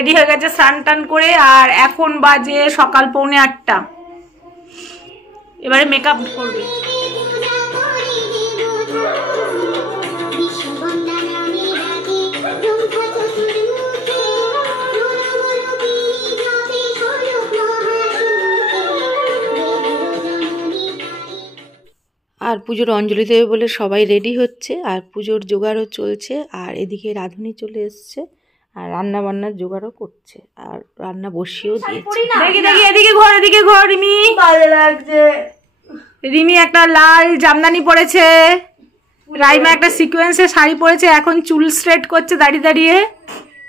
Ready হয়ে গেছে স্নান টান করে, আর এখন বাজে সকাল 7:45। এবারে মেকআপ করবে। আর পুজোর অঞ্জলি দেবে বলে সবাই রেডি হচ্ছে, আর পুজোর জোগাড়ও চলছে। আর এদিকে রাঁধুনি চলে এসছে আর রান্না বান্নার জোগাড়ও করছে, আর রান্না বসিয়েও দিয়েছে। দেখি দেখি এদিকে ঘর, এদিকে ঘর। রিমি ভালো লাগছে। রিমি একটা লাল জামদানি পরেছে, রাইমা একটা সিকোয়েন্সের শাড়ি পরেছে, এখন চুল স্ট্রেট করছে দাঁড়িয়ে দাঁড়িয়ে।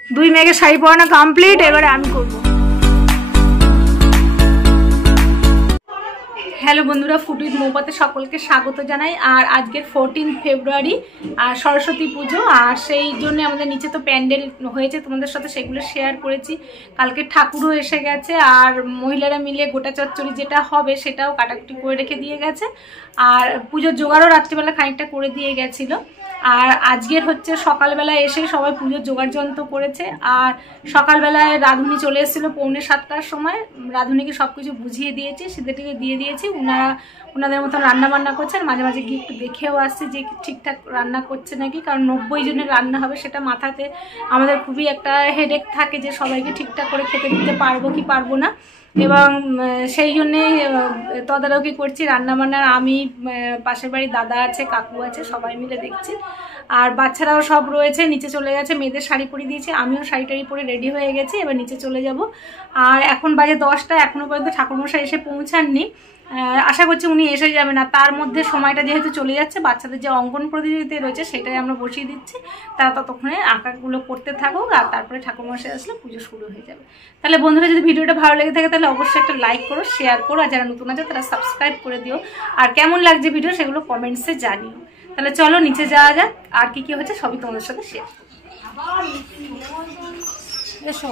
দুই মেয়েকে শাড়ি পরানো কমপ্লিট, এবারে আমি করবো। হ্যালো বন্ধুরা, ফুড উইথ মৌপাতে সকলকে স্বাগত জানাই। আর আজকের 14 ফেব্রুয়ারি আর সরস্বতী পুজো, আর সেই জন্য আমাদের নিচে তো প্যান্ডেল হয়েছে, তোমাদের সাথে সেগুলো শেয়ার করেছি। কালকে ঠাকুরও এসে গেছে, আর মহিলারা মিলে গোটা চচ্চড়ি যেটা হবে সেটাও কাটাকুটি করে রেখে দিয়ে গেছে। আর পুজোর জোগাড়ও রাত্রিবেলা খানিকটা করে দিয়ে গেছিলো। আর আজকের হচ্ছে সকালবেলা এসে সবাই পুজোর জোগাড় যন্ত্র করেছে। আর সকালবেলায় রাঁধুনি চলে এসেছিলো 6:45টার সময়, রাঁধুনিকে সব কিছু বুঝিয়ে দিয়েছি, সিদ্ধেটিকে দিয়ে দিয়েছি। ওনাদের মতন রান্না বান্না করছে, আর মাঝে মাঝে গিয়ে একটু দেখেও আসছে যে ঠিকঠাক রান্না করছে নাকি, কারণ 90 জনের রান্না হবে, সেটা মাথাতে আমাদের খুবই একটা হেডেক থাকে যে সবাইকে ঠিকঠাক করে খেতে দিতে পারবো কি পারবো না। এবং সেই জন্যেই তদারকি করছি রান্নাবান্নার। আমি পাশের বাড়ির দাদা আছে, কাকু আছে, সবাই মিলে দেখছি। আর বাচ্চারাও সব রয়েছে, নিচে চলে গেছে। মেয়েদের শাড়ি পরিয়ে দিয়েছি, আমিও শাড়ি টাড়ি পরে রেডি হয়ে গেছি, এবার নিচে চলে যাব। আর এখন বাজে 10টা, এখনও পর্যন্ত ঠাকুরমশাই এসে পৌঁছাননি। আশা করছি উনি এসে যাবে না, তার মধ্যে সময়টা যেহেতু চলে যাচ্ছে, বাচ্চাদের যে অঙ্কন প্রতিযোগিতা রয়েছে সেটাই আমরা বসিয়ে দিচ্ছি। তারা ততক্ষণে আঁকাগুলো করতে থাকুক, আর তারপরে ঠাকুরমশাই আসলে পুজো শুরু হয়ে যাবে। তাহলে বন্ধুরা, যদি ভিডিওটা ভালো লেগে থাকে তাহলে অবশ্যই একটা লাইক করো, শেয়ার করো, আর যারা নতুন আছে তারা সাবস্ক্রাইব করে দিও। আর কেমন লাগছে ভিডিও সেগুলো কমেন্টসে জানিও। তাহলে চলো নিচে যাওয়া যাক, আর কি কি হচ্ছে সবই তোমাদের সাথে শেয়ার করো। এসো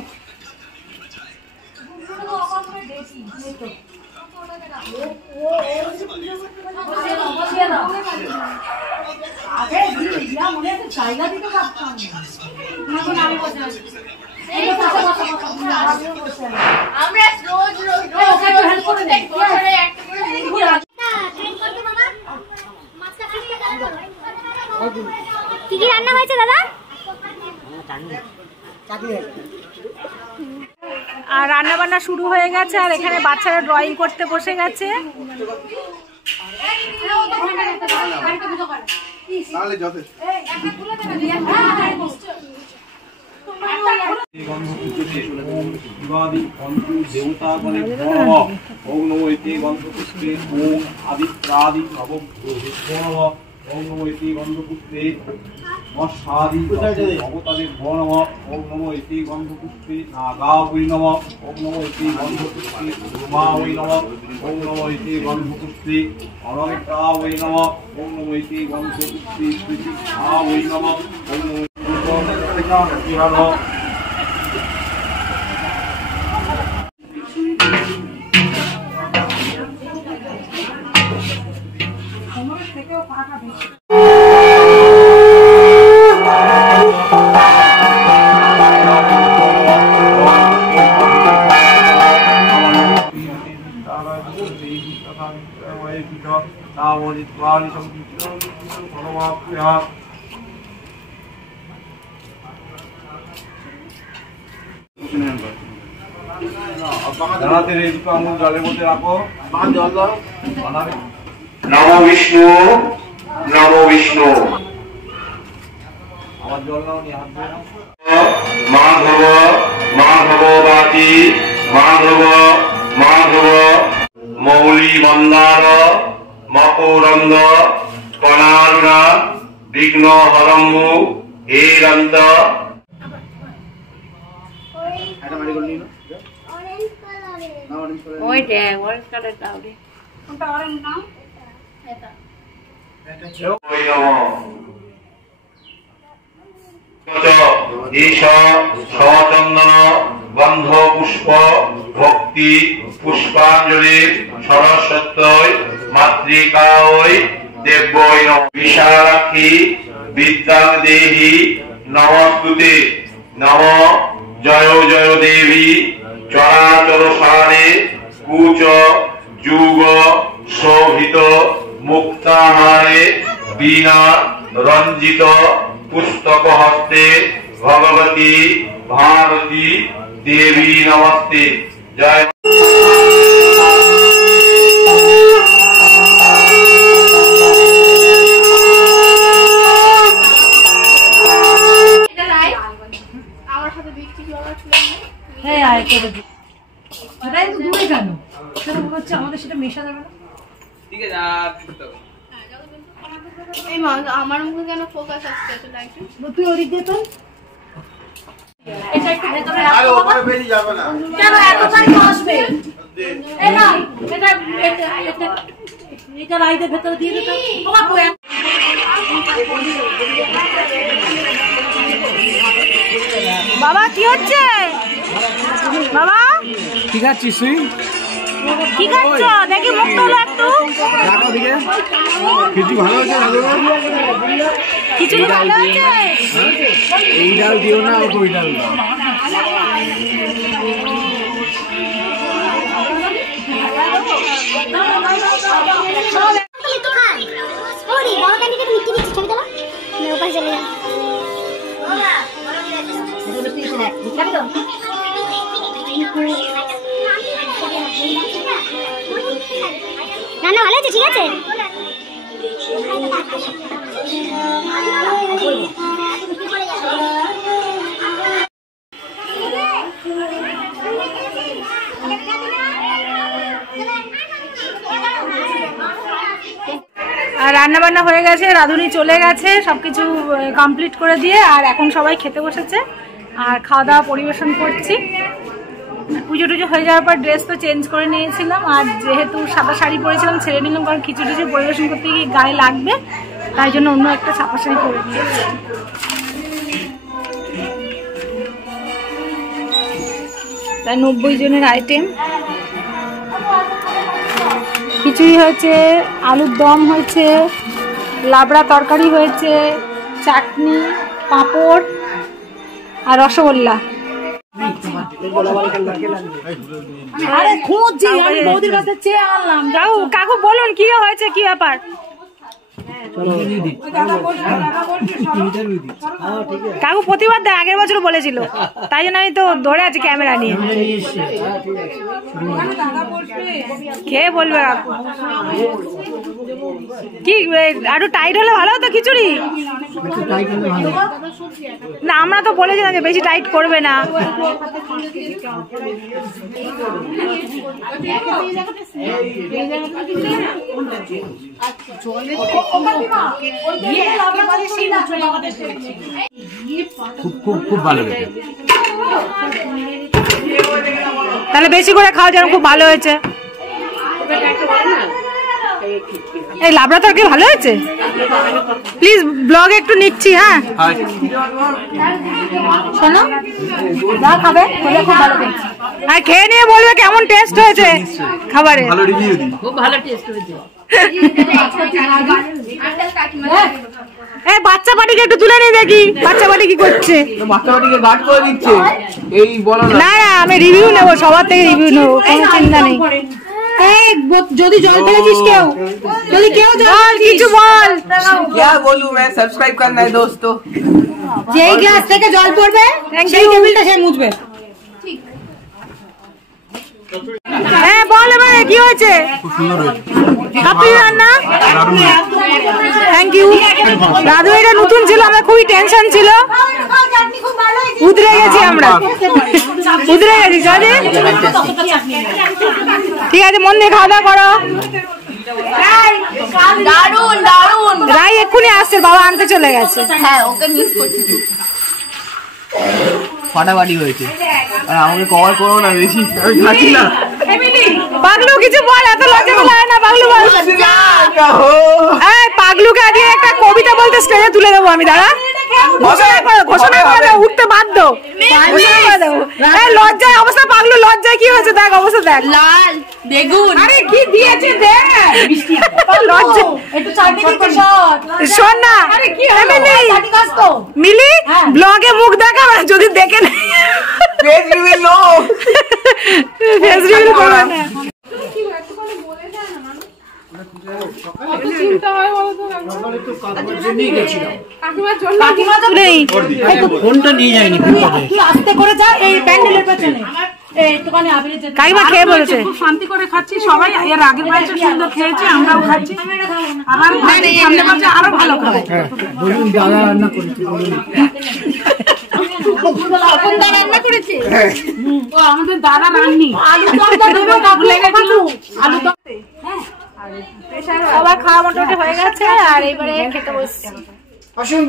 কি কি রান্না হয়েছে দাদা? আর রান্না বান্না শুরু হয়ে গেছে, আর এখানে বাচ্চারা ড্রয়িং করতে বসে গেছে। মশাদি অবতাদের নম। ওম নমো ইতি গন্ধপুষ্পে নাগা বৈ নম। ওম নমো ইতি গন্ধপুষ্পে ধূমা বৈ নম। ওম নমো ইতি গন্ধপুষ্পে অনমিকা বৈ নম। ওম নমো ইতি গন্ধপুষ্পে স্মৃতিঘা বৈ নম। ওম নমো জানাতে এই দুটো আঙুল জলের মধ্যে রাখো। নমো বিষ্ণু নমো বিষ্ণু। আমার জল নাও, নিয়ে হাত ধরে নাও। মাধব মাধব বাতি মাধব মাধব মৌলি মন্দার মকরন্দ কণারুণা বিঘ্ন হরম্মু হে রন্ত। সচন্দন গন্ধ পুষ্প ভক্তি পুষ্পাঞ্জলি সরস্বত্যই মাতৃকায় দেব্যই নমঃ। বিশালাক্ষী বিদ্যাং দেহি নমস্তুতে। নম জয় জয় দেবী চরাচর সারে কুচ যুগ শোভিত মুক্তাহারে বীণা রঞ্জিত পুস্তক হস্তে ভগবতী भारती देवी नमस्ते जय আমার মুখে কেন ফোকাস আসছে তুই ওদিক দিয়ে তো বাবা কি হচ্ছে বাবা ঠিক আছিস তুই কি খাচ্ছ দেখি মুখ তোলো একটু কিছু ভালো হয়েছে কিছু ভালো হয়েছে এই ডাল দিও না ওই ডাল দাও রান্না ভালো আছে ঠিক আছে আর রান্না বান্না হয়ে গেছে, রাঁধুনি চলে গেছে সবকিছু কমপ্লিট করে দিয়ে, আর এখন সবাই খেতে বসেছে আর খাওয়া দাওয়া পরিবেশন করছি। পুজো টুজো হয়ে যাওয়ার পর ড্রেস তো চেঞ্জ করে নিয়েছিলাম, আর যেহেতু সাদা শাড়ি পরেছিলাম ছেড়ে নিলাম, কারণ খিচুড়ি টুচু পরিবেশন করতে গিয়ে গায়ে লাগবে, তাই জন্য অন্য একটা ছাপা শাড়ি পরে নিয়েছি। তাই 90 জনের আইটেম। খিচুড়ি হয়েছে, আলুর দম হয়েছে, লাবড়া তরকারি হয়েছে, চাটনি, পাঁপড় আর রসগোল্লা। কাকু বলুন কি হয়েছে, কি ব্যাপার? কাকু প্রতিবার দেয়, আগের বছর বলেছিল, তাই জন্য আমি তো ধরে আছি ক্যামেরা নিয়ে। কে বলবে কাকু? কি আরো টাইট হলে ভালো হতো খিচুড়ি? না আমরা তো বলেছিলাম যে বেশি টাইট করবে না। খুব ভালো তাহলে বেশি করে খাওয়া যেন, খুব ভালো হয়েছে। এই লাবড়া তরকারি ভালো হয়েছে, প্লিজ ব্লগে একটু নিচ্ছি। হ্যাঁ শোনো, যা খাবে খুব ভালো হয়েছে, আর খেয়ে নিয়ে বলবে কেমন টেস্ট হয়েছে খাবারে। খুব ভালো টেস্ট হয়েছে। এই বাচ্চা পাটিকে একটু তুলে নিয়ে দেখি, বাচ্চা পাটি কি করছে। বাচ্চা পাটিকে গার্ড করে দিচ্ছে, এই বলো না। না না আমি রিভিউ নেবো, সবার থেকে রিভিউ নেবো, কোনো চিন্তা নেই। যদি জল ফেলেছিস কেউ, যদি কেউ জল কিছু বল। क्या बोलूं मैं, सब्सक्राइब करना है दोस्तों। যেই গ্লাস থেকে জল পড়বে সেই টেবিলটা সে মুছবে। হ্যাঁ বল এবারে কি হয়েছে? খুব সুন্দর হয়েছে। কাপড় রান্না, থ্যাংক ইউ দাদু। এটা নতুন ছিল, আমার খুবই টেনশন ছিল, উদরে গেছি আমরা, উদরে গেছি। দাদি ঠিক আছে, মন দিয়ে খাওয়া দাওয়া করো। দারুন দারুন। রাই এক্ষুনি আসছে, বাবা আনতে চলে গেছে। হ্যাঁ ওকে মিস করছি। ফাটাফাটি হয়েছে, আর আমাকে কভার করো না বেশি, আমি খাচ্ছি না। পাগলু কিছু বল, এত লজ্জা লাগে না পাগলু বল। এই পাগলুকে আজকে একটা কবিতা বলতে স্টেজে তুলে দেবো আমি, দাঁড়া ঘোষণা করে দেবো, উঠতে বাধ্য। এই লজ্জায় অবস্থা, পাগলু লজ্জায় কি হয়েছে দেখ, অবস্থা দেখ। লাল বেগুন। আরে কি দিয়েছে দেখ, লজ্জা। একটু চাটনি দিতে শট। শোন না, মিলি ব্লগে মুখ দেখা যদি দেখে না, face reveal no. Face reveal করবে না। ফোনটা নিয়ে যায়নি আস্তে করে যা এই প্যান্ডেলের পেছনে। একটুখানি আবিরে যেতে। কাকিমা খেয়ে বলেছে খুব শান্তি করে খাচ্ছি সবাই। এর আগের বাড়িতে সুন্দর খেয়েছে, আমরাও খাচ্ছি। আবার সামনে মাঝে আরো ভালো খাবো। বলুন দাদা রান্না করেছে বলুন। রান্না করেছে। ও আমাদের দাদা রান্নি। আলু দমটা দেবে না, ভুলে গেছিল। আলু দম। সবার খাওয়া মোটামুটি হয়ে গেছে আর এবারে খেতে বসছি। আসুন